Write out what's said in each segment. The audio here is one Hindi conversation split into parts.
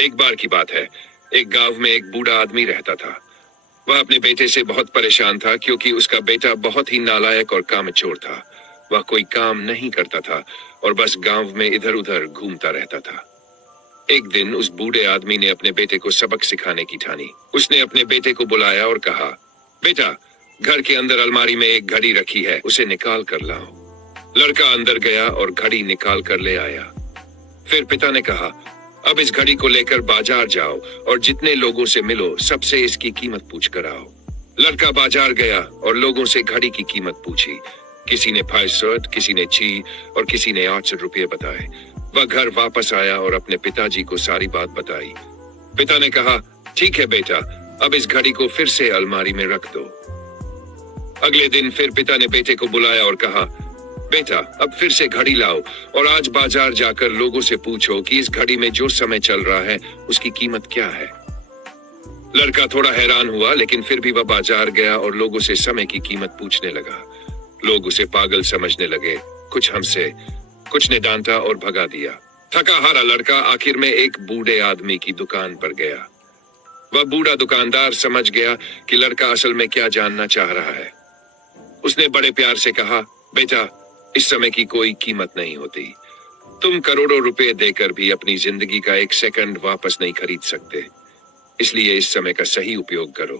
एक बार की बात है, एक गांव में एक बूढ़ा आदमी रहता था। वह अपने बेटे से बहुत परेशान था क्योंकि उसका बेटा बहुत ही नालायक और कामचोर था। वह कोई काम नहीं करता था और बस गांव में इधर उधर घूमता रहता था। एक दिन उस बूढ़े आदमी ने अपने बेटे को सबक सिखाने की ठानी। उसने अपने बेटे को बुलाया और कहा, बेटा, घर के अंदर अलमारी में एक घड़ी रखी है, उसे निकाल कर लाओ। लड़का अंदर गया और घड़ी निकाल कर ले आया। फिर पिता ने कहा, अब इस घड़ी को लेकर बाजार जाओ और जितने लोगों से मिलो सबसे इसकी कीमत पूछ कर आओ। लड़का बाजार गया और लोगों से घड़ी की कीमत पूछी। किसी ने 5 किसी ने 6 और किसी ने 8 रुपये बताए। वह घर वापस आया और अपने पिताजी को सारी बात बताई। पिता ने कहा, ठीक है बेटा, अब इस घड़ी को फिर से अलमारी में रख दो। अगले दिन फिर पिता ने बेटे को बुलाया और कहा, बेटा, अब फिर से घड़ी लाओ और आज बाजार जाकर लोगों से पूछो कि इस घड़ी में जो समय चल रहा है उसकी कीमत क्या है। लड़का थोड़ा हैरान हुआ, लेकिन फिर भी वह बाजार गया और लोगों से समय की कीमत पूछने लगा। लोग उसे पागल समझने लगे, कुछ हंसे, कुछ ने डांटा और भगा दिया। थका हारा लड़का आखिर में एक बूढ़े आदमी की दुकान पर गया। वह बूढ़ा दुकानदार समझ गया कि लड़का असल में क्या जानना चाह रहा है। उसने बड़े प्यार से कहा, बेटा, इस समय की कोई कीमत नहीं होती। तुम करोड़ों रुपए देकर भी अपनी जिंदगी का एक सेकंड वापस नहीं खरीद सकते, इसलिए इस समय का सही उपयोग करो।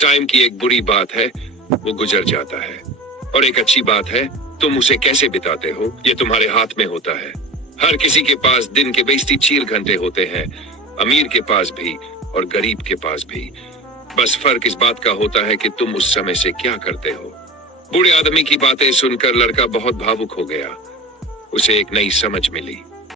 टाइम की एक बुरी बात है, वो गुजर जाता है, और एक अच्छी बात है, तुम उसे कैसे बिताते हो ये तुम्हारे हाथ में होता है। हर किसी के पास दिन के 24 घंटे होते हैं, अमीर के पास भी और गरीब के पास भी। बस फर्क इस बात का होता है कि तुम उस समय से क्या करते हो। बूढ़े आदमी की बातें सुनकर लड़का बहुत भावुक हो गया। उसे एक नई समझ मिली।